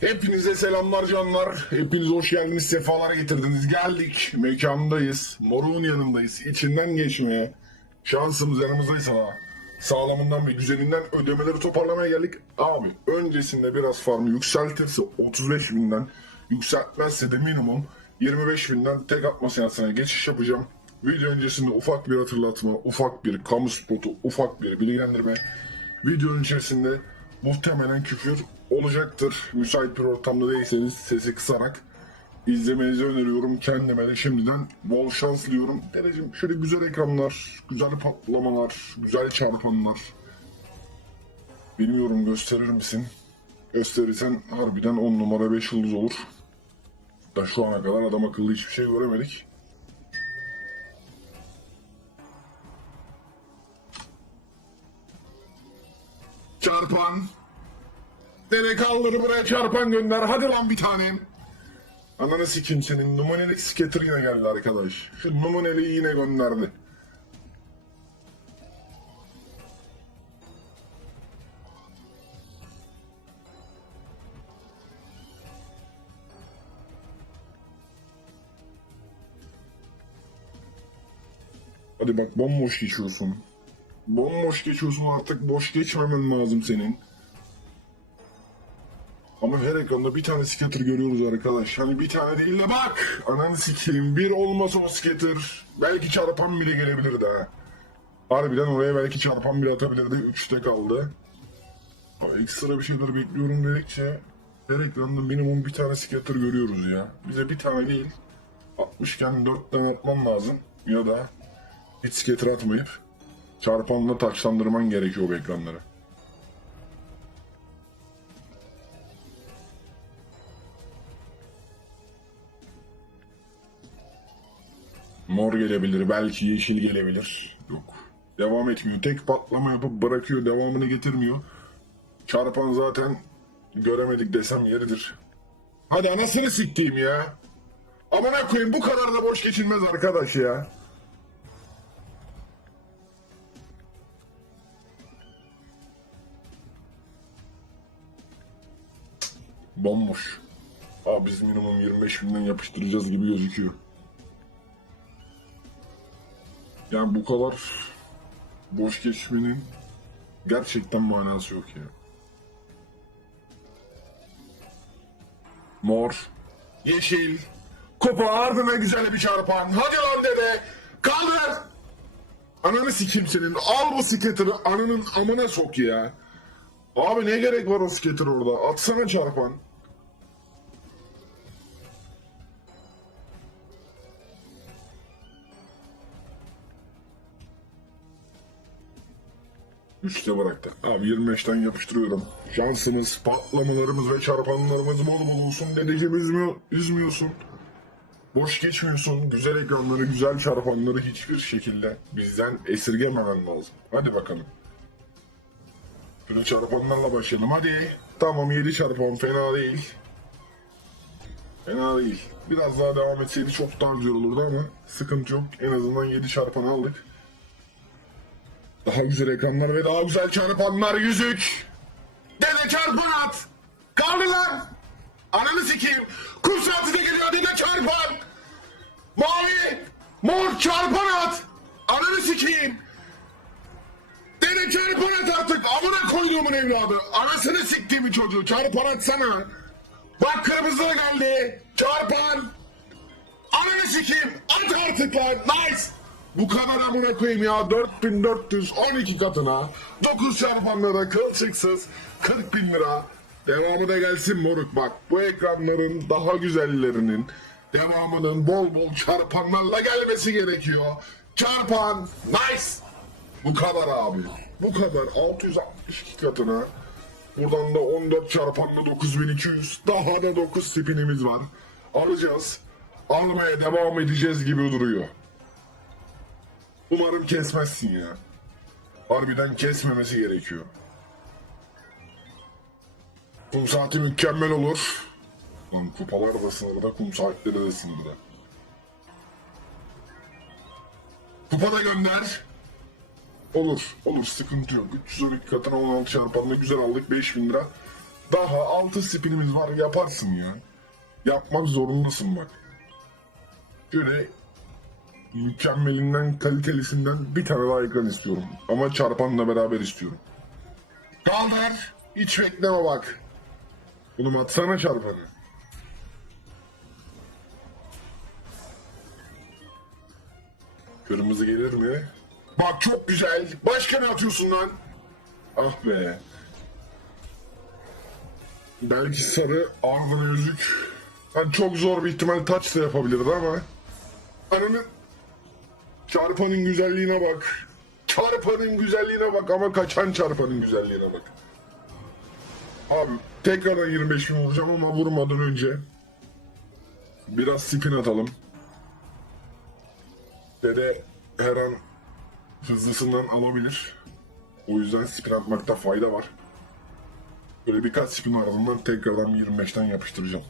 Hepinize selamlar canlar. Hepiniz hoş geldiniz, sefalar getirdiniz. Geldik, mekandayız. Moruğun yanındayız. İçinden geçmeye. Şansımız yanımızdaysa ha. Sağlamından ve güzelinden ödemeleri toparlamaya geldik. Abi öncesinde biraz farmı yükseltirse 35 binden, yükseltmezse de minimum 25 binden tek atma seansına geçiş yapacağım. Video öncesinde ufak bir hatırlatma, ufak bir kamu spotu, ufak bir bilgilendirme. Videonun içerisinde muhtemelen küfür olacaktır. Müsait bir ortamda değilseniz sesi kısarak izlemenizi öneriyorum. Kendime de şimdiden bol şans diliyorum. Dedeciğim şöyle güzel ekranlar, güzel patlamalar, güzel çarpanlar. Bilmiyorum gösterir misin? Gösterirsen harbiden 10 numara 5 yıldız olur. Da şu ana kadar adam akıllı hiçbir şey göremedik. Çarpan. Dere buraya çarpan gönder. Hadi lan bir tanem. Ananı sikeyim senin. Numuneli skater yine geldi arkadaş. Şu yine gönderdi. Hadi bak bomboş geçiyorsun. Bomboş geçiyorsun artık boş geçmemen lazım senin. Ama her ekranda bir tane skater görüyoruz arkadaş. Hani bir tane değil de bak. Ananı sikeyim. Bir olmasa o skater. Belki çarpan bile gelebilirdi ha. Harbiden oraya belki çarpan bile atabilirdi. Üçte kaldı. Ama ekstra bir şeyler bekliyorum dedikçe her ekranda minimum bir tane skater görüyoruz ya. Bize bir tane değil. 60'ken 4 tane atman lazım. Ya da hiç skater atmayıp çarpanla taçlandırman gerekiyor bu ekranları. Mor gelebilir, belki yeşil gelebilir. Yok. Devam etmiyor. Tek patlama yapıp bırakıyor, devamını getirmiyor. Çarpan zaten göremedik desem yeridir. Hadi anasını siktiğim ya. Amına koyayım bu kadar da boş geçilmez arkadaş ya. Bomboş. Abi biz minimum 25 binden yapıştıracağız gibi gözüküyor. Yani bu kadar boş geçmenin gerçekten manası yok ya. Mor, yeşil, kupa ardına güzel bir çarpan. Hadi lan dede, kaldır. Ananı sikeyim senin. Al bu skateri ananın amına sok ya. Abi ne gerek var o skater orada? Atsana çarpan. Üçte bıraktı. Abi 25'ten yapıştırıyorum. Şansımız, patlamalarımız ve çarpanlarımız bol bol olsun. Dedeciğim üzmüyor, üzmüyorsun. Boş geçmiyorsun. Güzel ekranları, güzel çarpanları hiçbir şekilde bizden esirgememen lazım. Hadi bakalım. Şöyle çarpanlarla başlayalım hadi. Tamam 7 çarpan fena değil. Fena değil. Biraz daha devam etseydi çok daha güzel olurdu ama sıkıntı yok. En azından 7 çarpan aldık. Daha güzel ekranlar ve daha güzel çarpanlar yüzük. Dede çarpan at. Kaldı lan. Ananı sikeyim. Kum saati de geliyor dede çarpan. Mavi. Mor çarpan at. Ananı sikeyim. Dede çarpan at artık. Amına koyduğumun evladı. Anasını siktiğimi çocuğu. Çarpan atsana. Bak kırmızı geldi. Çarpan. Ananı sikeyim. At artık lan. Nice. Bu kadar amına koyayım ya. 4412 katına 9 çarpanlara kılçıksız 40 bin lira. Devamı da gelsin moruk bak. Bu ekranların daha güzellerinin devamının bol bol çarpanlarla gelmesi gerekiyor. Çarpan nice. Bu kadar abi. Bu kadar 662 katına. Buradan da 14 çarpanla 9200 daha da 9 spinimiz var. Alacağız. Almaya devam edeceğiz gibi duruyor. Umarım kesmezsin ya. Harbiden kesmemesi gerekiyor. Kum saati mükemmel olur. Lan kupalar da sınırda, kum saatleri de sınırda. Kupa da gönder. Olur, olur sıkıntı yok. 312 katına 16 çarpanla güzel aldık 5000 lira. Daha 6 spinimiz var yaparsın ya. Yapmak zorundasın bak. Şöyle mükemmelinden kalitelisinden bir tane daha ekran istiyorum. Ama çarpanla beraber istiyorum. Kaldır. Hiç bekleme bak. Oğlum atsana çarpanı. Kırmızı gelir mi? Bak çok güzel. Başka ne atıyorsun lan? Ah be. Belki sarı ardına yüzük. Yani çok zor bir ihtimal touch da yapabilirdi ama. Ananı çarpanın güzelliğine bak. Çarpanın güzelliğine bak ama kaçan çarpanın güzelliğine bak. Abi tekrardan 25 bin vuracağım ama vurmadan önce biraz spin atalım. Dede her an hızlısından alabilir. O yüzden spin atmakta fayda var. Böyle birkaç spin ardından tekrardan 25'ten yapıştıracağım.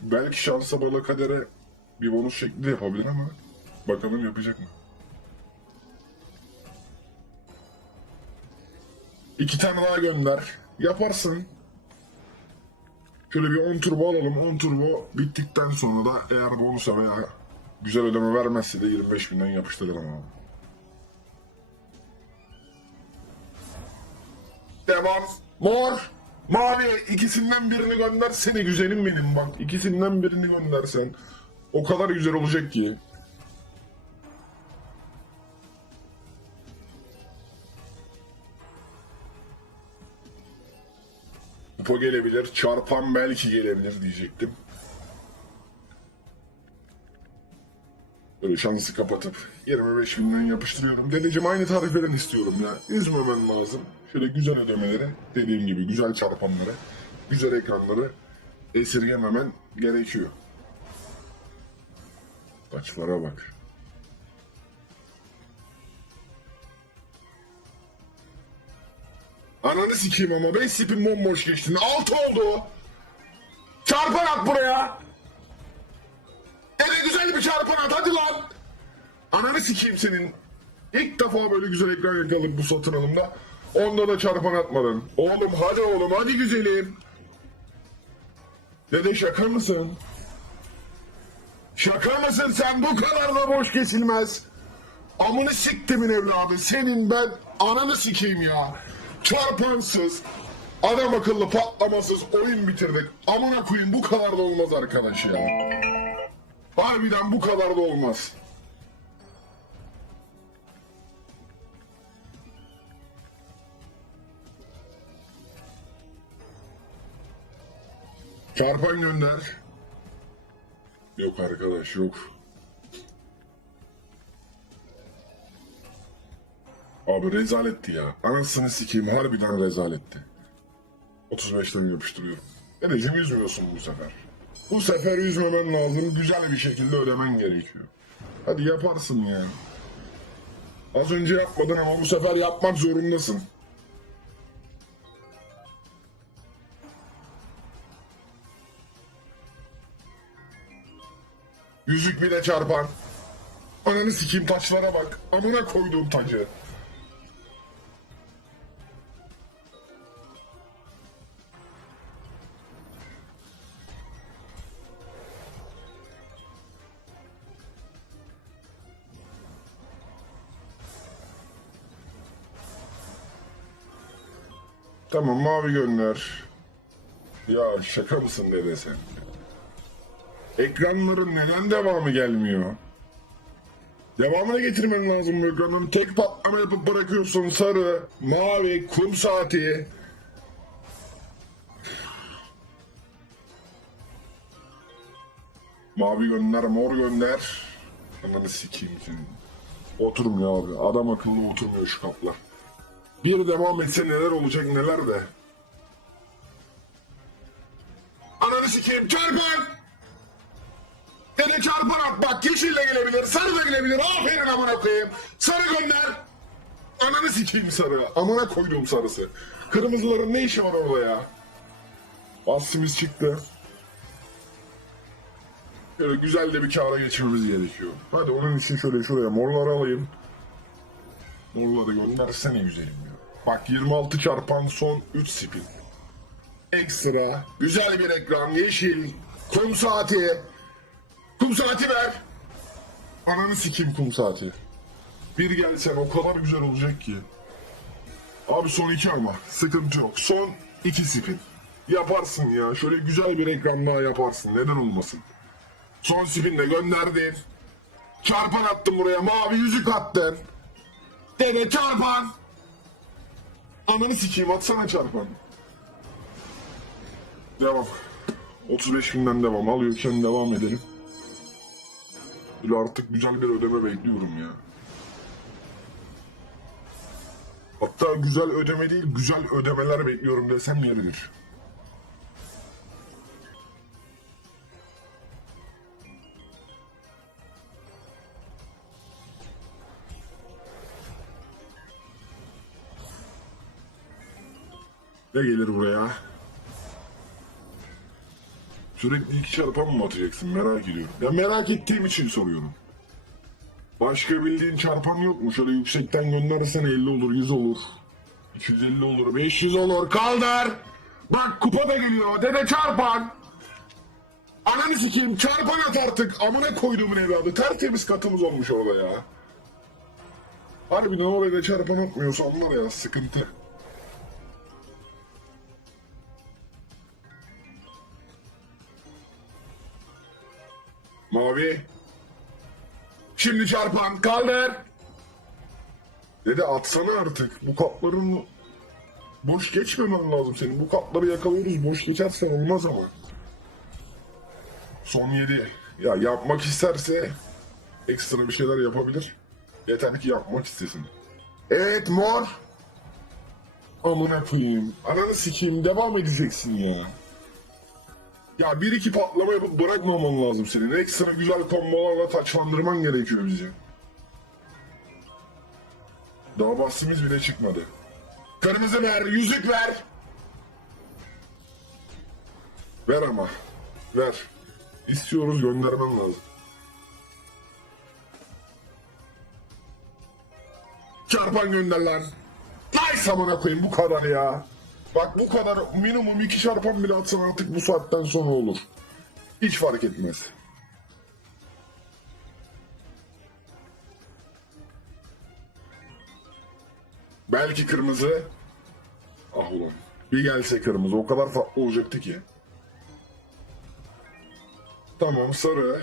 Belki şansa bala kadere bir bonus şekli yapabilir ama bakalım yapacak mı? İki tane daha gönder. Yaparsın. Şöyle bir 10 turbo alalım. 10 turbo bittikten sonra da eğer bonusa veya güzel ödeme vermezse de 25 binden yapıştırırım abi. Devam. Mor. Mavi. ikisinden birini gönder. Seni güzelim benim bak. İkisinden birini göndersen. O kadar güzel olacak ki. Kupa gelebilir. Çarpan belki gelebilir diyecektim. Böyle şansı kapatıp 25 binden yapıştırıyorum. Dedeciğim aynı tariflerden istiyorum ya. Üzmemen lazım. Şöyle güzel ödemeleri, dediğim gibi güzel çarpanları, güzel ekranları esirgememen gerekiyor. Saçlara bak. Ananı sikeyim ama 5 spin bomboş geçtin. 6 oldu. Çarpan at buraya. Hele güzel bir çarpan at hadi lan. Ananı sikeyim senin. İlk defa böyle güzel ekran yakaladım bu satın alımda. Onda da çarpan atmadın. Oğlum hadi oğlum hadi güzelim. Dede şaka mısın? Şaka mısın sen bu kadar da boş kesilmez. Amını siktimin evladı senin ben ananı sikeyim ya. Çarpansız, adam akıllı patlamasız oyun bitirdik. Amına koyayım bu kadar da olmaz arkadaş ya. Harbiden bu kadar da olmaz. Çarpan gönder. Yok arkadaş yok. Abi rezaletti ya. Anasını sikeyim harbiden rezaletti. 35'ten yapıştırıyorum. Dedeciğim üzmüyorsun bu sefer. Bu sefer üzmemen lazım. Güzel bir şekilde ödemen gerekiyor. Hadi yaparsın yani. Az önce yapmadın ama bu sefer yapmak zorundasın. Yüzük bile çarpan. Ananı sikeyim taşlara bak. Amına koyduğum tacı. Tamam mavi gönder. Ya şaka mısın dede sen? Ekranların neden devamı gelmiyor? Devamını getirmen lazım bu ekranın. Tek patlama yapıp bırakıyorsun sarı, mavi, kum saati. Mavi gönder, mor gönder. Ananı sikeyim senin. Oturmuyor abi. Adam akıllı oturmuyor şu kaplar. Bir devam etse neler olacak neler de. Ananı sikeyim çarpan! Dede çarpan at bak yeşille gelebilir, sarı da gelebilir. Aferin amına koyayım. Sarı gönder. Ananı sikeyim sarı. Amına koyduğum sarısı. Kırmızıların ne işi var orada ya? Basimiz çıktı. Şöyle güzel de bir kâra geçmemiz gerekiyor. Hadi onun için şöyle şuraya morları alayım. Morları göndersene güzelim ya. Bak 26 çarpan son 3 spin. Ekstra. Güzel bir ekran. Yeşil. Kum saati. Kum saati ver. Ananı sikeyim kum saati. Bir gelsen o kadar güzel olacak ki. Abi son iki ama. Sıkıntı yok. Son iki spin. Yaparsın ya. Şöyle güzel bir ekran daha yaparsın. Neden olmasın? Son spinle gönderdin. Çarpan attın buraya. Mavi yüzük attın. Dede çarpan. Ananı sikeyim atsana çarpan. Devam. 35 günden devam. Alıyorken devam edelim. Böyle artık güzel bir ödeme bekliyorum ya. Hatta güzel ödeme değil, güzel ödemeler bekliyorum desem yeridir. Ne gelir buraya? Sürekli iki çarpan mı atacaksın merak ediyorum. Ya merak ettiğim için soruyorum. Başka bildiğin çarpan yok mu? Şöyle yüksekten gönderirsen 50 olur, 100 olur. 250 olur, 500 olur. Kaldır! Bak kupa da geliyor. Dede çarpan! Ananı sikeyim çarpan at artık. Amına koyduğumun evladı. Tertemiz katımız olmuş orada ya. Harbiden oraya da çarpan atmıyorsan var ya sıkıntı. Mavi. Şimdi çarpan kaldır. Dede atsana artık. Bu kapların boş geçmemen lazım senin. Bu kapları yakalıyoruz. Boş geçersen olmaz ama. Son 7. Ya yapmak isterse ekstra bir şeyler yapabilir. Yeter ki yapmak istesin. Evet mor. Amına koyayım. Ananı sikeyim. Devam edeceksin ya. Ya bir iki patlama yapıp bırakmaman lazım senin. Ekstra güzel kombolarla taçlandırman gerekiyor bizi. Daha bahsimiz bile çıkmadı. Kırmızı ver, yüzük ver. Ver ama. Ver. İstiyoruz göndermen lazım. Çarpan gönder lan. Nice amına koyayım bu kadar ya. Bak bu kadar minimum iki çarpan bile atsan artık bu saatten sonra olur. Hiç fark etmez. Belki kırmızı. Ah ulan. Bir gelse kırmızı o kadar tatlı olacaktı ki. Tamam sarı.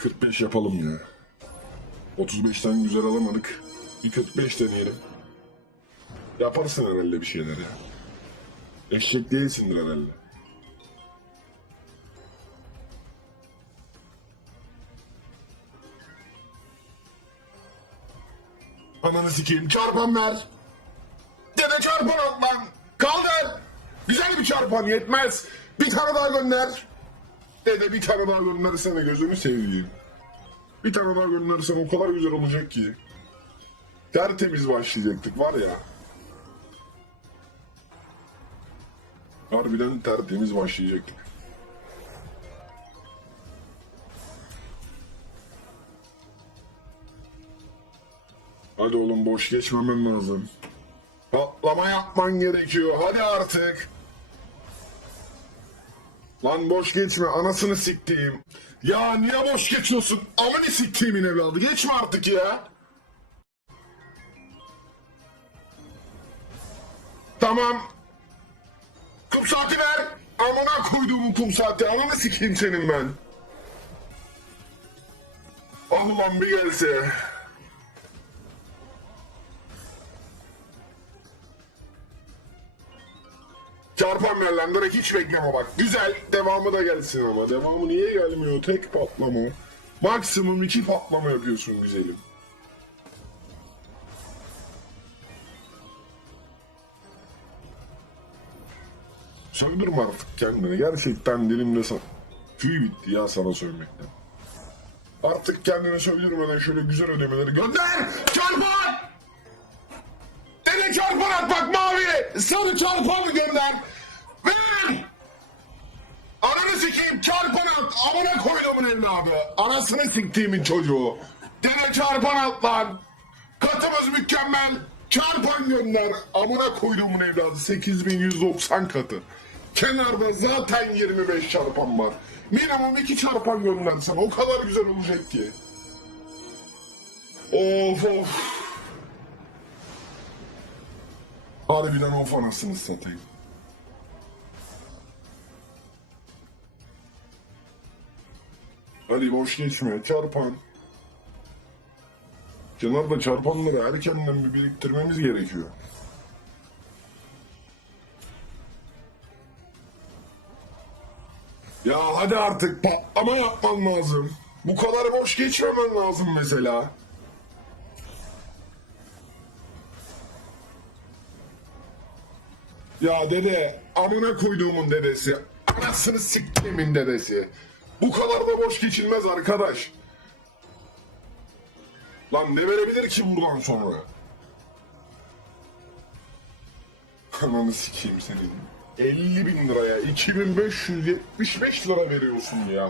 45 yapalım ya. 35'ten güzel alamadık. Bir 45 deneyelim. Yaparsın herhalde bir şeyler ya. Eşek değilsindir herhalde. Ananı sikeyim çarpan ver. Dede çarpan at. Kaldır. Güzel bir çarpan yetmez. Bir tane daha gönder. Dede bir tane daha göndersene gözünü seveyim. Bir tane daha göndersen o kadar güzel olacak ki. Tertemiz başlayacaktık var ya. Harbiden tertemiz başlayacaktık. Hadi oğlum boş geçmemen lazım. Patlama yapman gerekiyor. Hadi artık. Lan boş geçme anasını siktiğim. Ya niye boş geçiyorsun? Amanı siktiğimin evladı. Geçme artık ya. Tamam. Kum saati ver. Amına koyduğumun kum saati. Ananı sikeyim senin ben. Ah bir gelse. Çarpan direkt hiç bekleme bak. Güzel devamı da gelsin ama. Devamı niye gelmiyor? Tek patlama. Maksimum iki patlama yapıyorsun güzelim. Söndürme artık kendini. Gerçekten dilimde sa... Tüy bitti ya sana söylemekten. Artık kendini söylürmeden şöyle güzel ödemeleri gönder! Çarpan! Dede çarpan at bak mavi! Sarı çarpan gönder! Sikeyim çarpan at. Amına koyduğumun evladı. Anasını siktiğimin çocuğu. Dede çarpan at lan. Katımız mükemmel. Çarpan gönder. Amına koyduğumun evladı. 8190 katı. Kenarda zaten 25 çarpan var. Minimum 2 çarpan göndersen o kadar güzel olacak ki. Of of. Harbiden of anasını satayım. Hadi boş geçme. Çarpan. Kenarda çarpanları erkenden bir biriktirmemiz gerekiyor. Ya hadi artık patlama yapman lazım. Bu kadar boş geçmemen lazım mesela. Ya dede, amına koyduğumun dedesi, anasını siktiğimin dedesi. Bu kadar da boş geçilmez arkadaş. Lan ne verebilir ki buradan sonra? Ananı sikeyim senin. 50 bin liraya 2575 lira veriyorsun ya.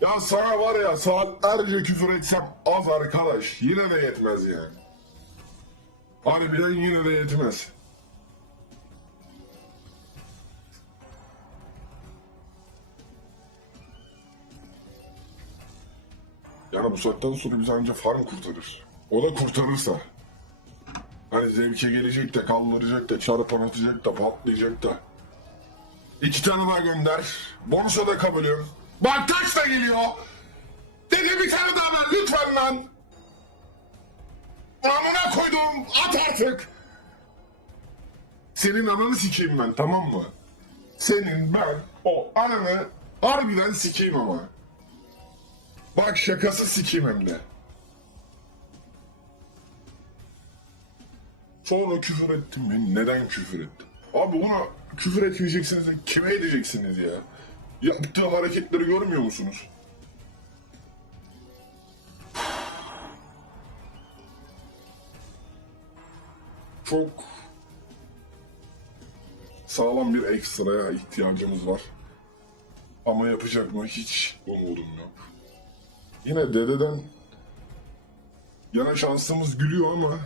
Ya sana var ya saatlerce küfür etsem az arkadaş. Yine de yetmez yani. Harbiden yine de yetmez. Yani bu saatten sonra biz anca farm kurtarır. O da kurtarırsa. Hani zevke gelecek de kaldıracak da çarpan atacak da patlayacak da. İki tane daha gönder. Bonusa da kabulüm. Bak taş da geliyor. Dede bir tane daha ver lütfen lan. Anına koydum at artık. Senin ananı sikeyim ben tamam mı? Senin ben o ananı harbiden sikeyim ama. Bak şakası de. Sonra küfür ettim ben. Neden küfür ettim? Abi ona küfür etmeyeceksiniz kime edeceksiniz ya? Yaptığı hareketleri görmüyor musunuz? Çok sağlam bir ekstraya ihtiyacımız var. Ama yapacak mı hiç umudum yok. Yine dededen yana şansımız gülüyor ama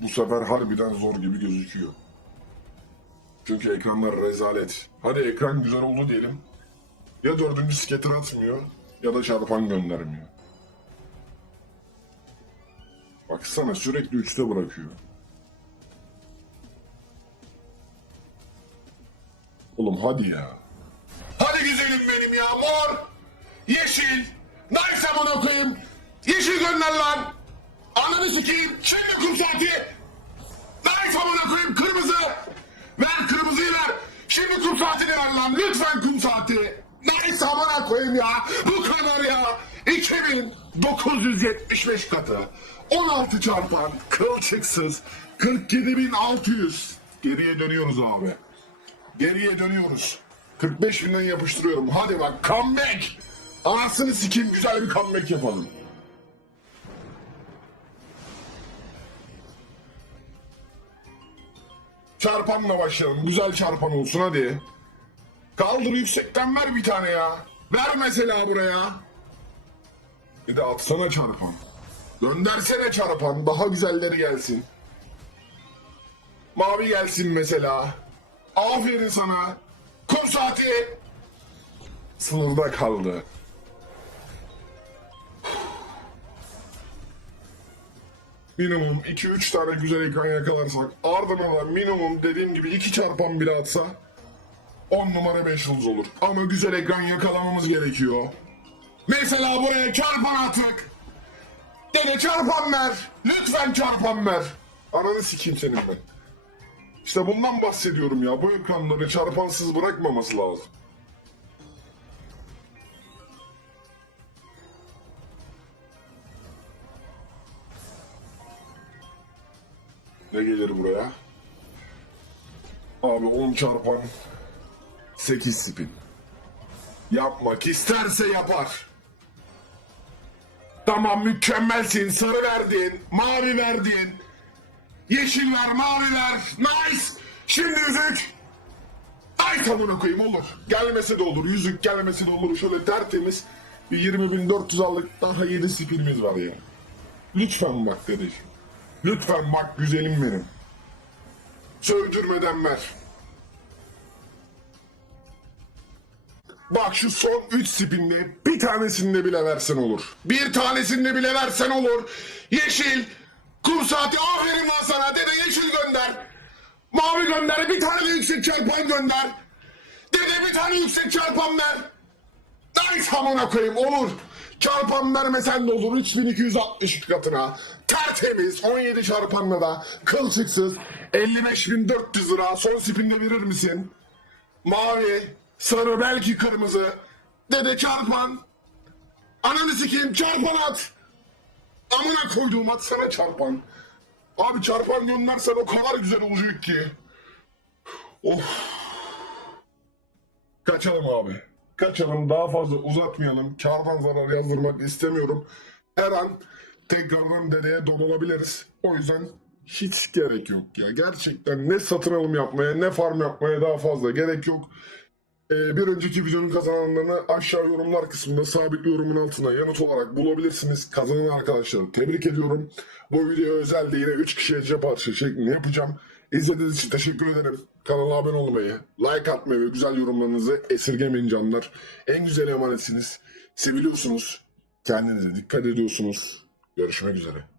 bu sefer harbiden zor gibi gözüküyor. Çünkü ekranlar rezalet. Hadi ekran güzel oldu diyelim. Ya dördüncü scatter atmıyor ya da çarpan göndermiyor. Baksana sürekli üçte bırakıyor. Oğlum hadi ya. Hadi güzelim benim ya mor. Yeşil. Nice amına koyayım. Yeşil gönder lan. Ananı sikeyim. Şimdi kum saati. Nice amına koyayım kırmızı. Ver kırmızıyı ver. Şimdi kum saatini ver lan. Lütfen kum saati. Nice amına koyayım ya. Bu kadar ya. 2975 katı. 16 çarpan. Kılçıksız. 47600. Geriye dönüyoruz abi. Geriye dönüyoruz. 45 binden yapıştırıyorum. Hadi bak comeback. Anasını sikeyim güzel bir comeback yapalım. Çarpanla başlayalım. Güzel çarpan olsun hadi. Kaldır yüksekten ver bir tane ya. Ver mesela buraya. Bir de atsana çarpan. Göndersene çarpan. Daha güzelleri gelsin. Mavi gelsin mesela. Aferin sana. Kum saati. Sınırda kaldı. Minimum 2-3 tane güzel ekran yakalarsak ardına da minimum dediğim gibi 2 çarpan bile atsa 10 numara 5 yıldız olur. Ama güzel ekran yakalamamız gerekiyor. Mesela buraya çarpan attık. Dede çarpan ver. Lütfen çarpan ver. Ananı sikeyim senin ben. İşte bundan bahsediyorum ya. Bu ekranları çarpansız bırakmaması lazım. Ne gelir buraya? Abi 10 çarpan 8 spin. Yapmak isterse yapar. Tamam mükemmelsin. Sarı verdin. Mavi verdin. Yeşiller, maviler. Nice. Şimdi yüzük. Ay tamına koyayım olur. Gelmese de olur. Yüzük gelmese de olur. Şöyle tertemiz bir 20.400 aldık. Daha 7 spinimiz var ya. Lütfen bak dedeciğim. Lütfen bak güzelim benim. Sövdürmeden ver. Bak şu son 3 spinde bir tanesinde bile versen olur. Bir tanesinde bile versen olur. Yeşil, kum saati aferin lan sana. Dede yeşil gönder. Mavi gönder. Bir tane de yüksek çarpan gönder. Dede bir tane yüksek çarpan ver. Ay tamına koyayım olur. Çarpan vermesen de olur 3260 katına. Tertemiz 17 çarpanla da kılçıksız 55.400 lira son spinde verir misin? Mavi, sarı belki kırmızı. Dede çarpan. Ananı sikeyim çarpan at. Amına koyduğum at sana çarpan. Abi çarpan göndersen o kadar güzel olacak ki. Of. Kaçalım abi. Kaçalım daha fazla uzatmayalım. Kardan zarar yazdırmak istemiyorum. Her an tekrardan dedeye donulabiliriz. O yüzden hiç gerek yok ya. Gerçekten ne satın alım yapmaya ne farm yapmaya daha fazla gerek yok. Ee, bir önceki videonun kazananlarını aşağı yorumlar kısmında sabit yorumun altına yanıt olarak bulabilirsiniz. Kazanan arkadaşları tebrik ediyorum. Bu video özel de yine 3 kişiye cep atışı şeklinde yapacağım. İzlediğiniz için teşekkür ederim. Kanala abone olmayı, like atmayı ve güzel yorumlarınızı esirgemeyin canlar. En güzel emanetsiniz. Seviliyorsunuz. Kendinize dikkat ediyorsunuz. Görüşmek üzere.